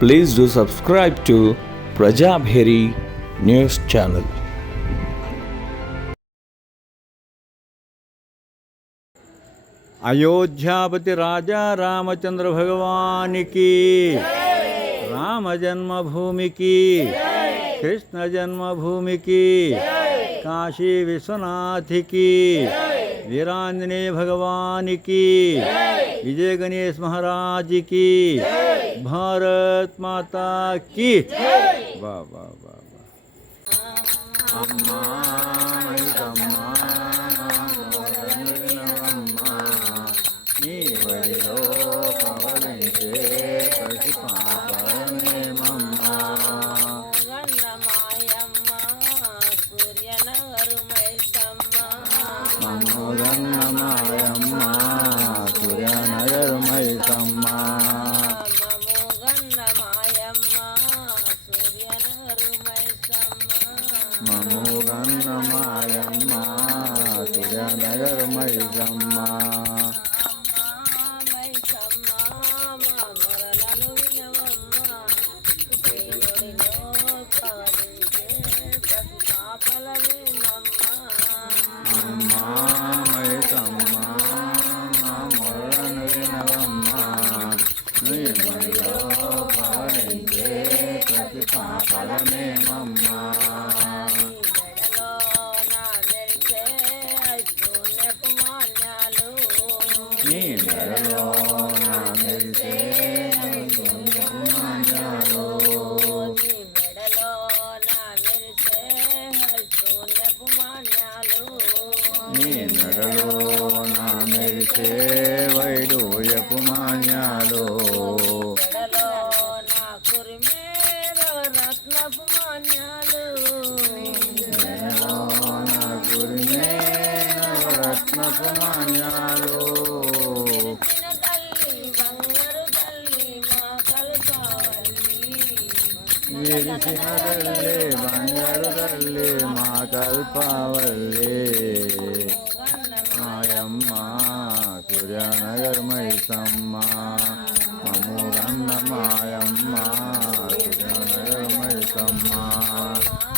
please do subscribe to Prajabheri News Channel. अयोध्यापति राजा रामचंद्र भगवान की। राम जन्म भूमि की। कृष्ण जन्म भूमि की। काशी विश्वनाथ की। वीरांजने भगवान की। विजय गणेश महाराज की। भारत माता की। वाह वाह वाह वाह। మాయమ్మ సూర్యనగర్ మైసమ్మ నమో గన్నమాయమ్మ సూర్యనగర్ మైసమ్మ నీ మడిలో ప్రతి పాపలమేమమ్మా మెడలో నా మెరిసే శూన్యపు మాన్యాలు. నీ మెడలో నా మెరిసే మాన్యాలు నీ మెడలో నా మెరిసే విరిసిన తల్లి బంగారు తల్లి మా కల్పావల్లి మాయమ్మ సూర్యనగర్ మైసమ్మ మమ్ము గన్న మాయమ్మ సూర్యనగర్ మైసమ్మ మైసమ్మ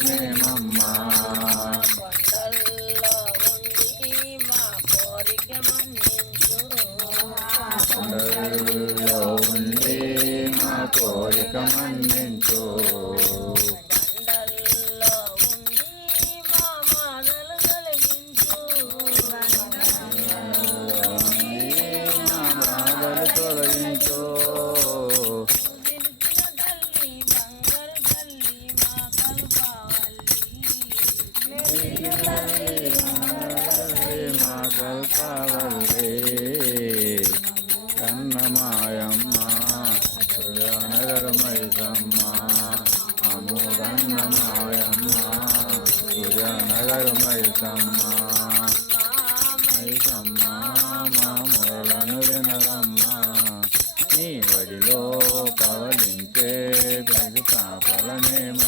పాపలమేమమ్మ కొండల్లో ఉండి మా కోరిక మన్నించు. అము గన్నమాయమ్మ సూర్యనగర్ మైసమ్మ మా మొరలను వినగమ్మ నీ వడిలో పవలించే ప్రతి పాపలనేమమ్మ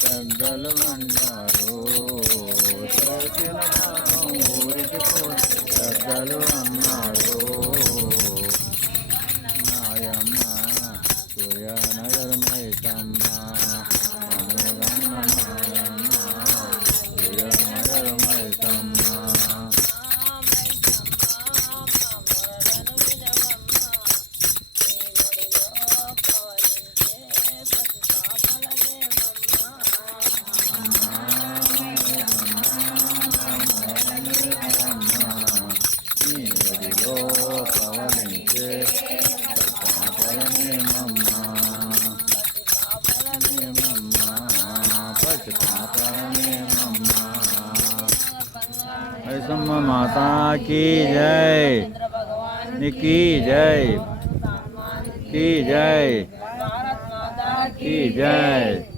పెద్దలు అన్నారు చేసిన పాపం ఊరికి పెద్దలు అన్నారు. నాయమ్మ సూర్యనగర్ మైసమ్మ માતા કી જય. કી જય. કી જય. કી જય.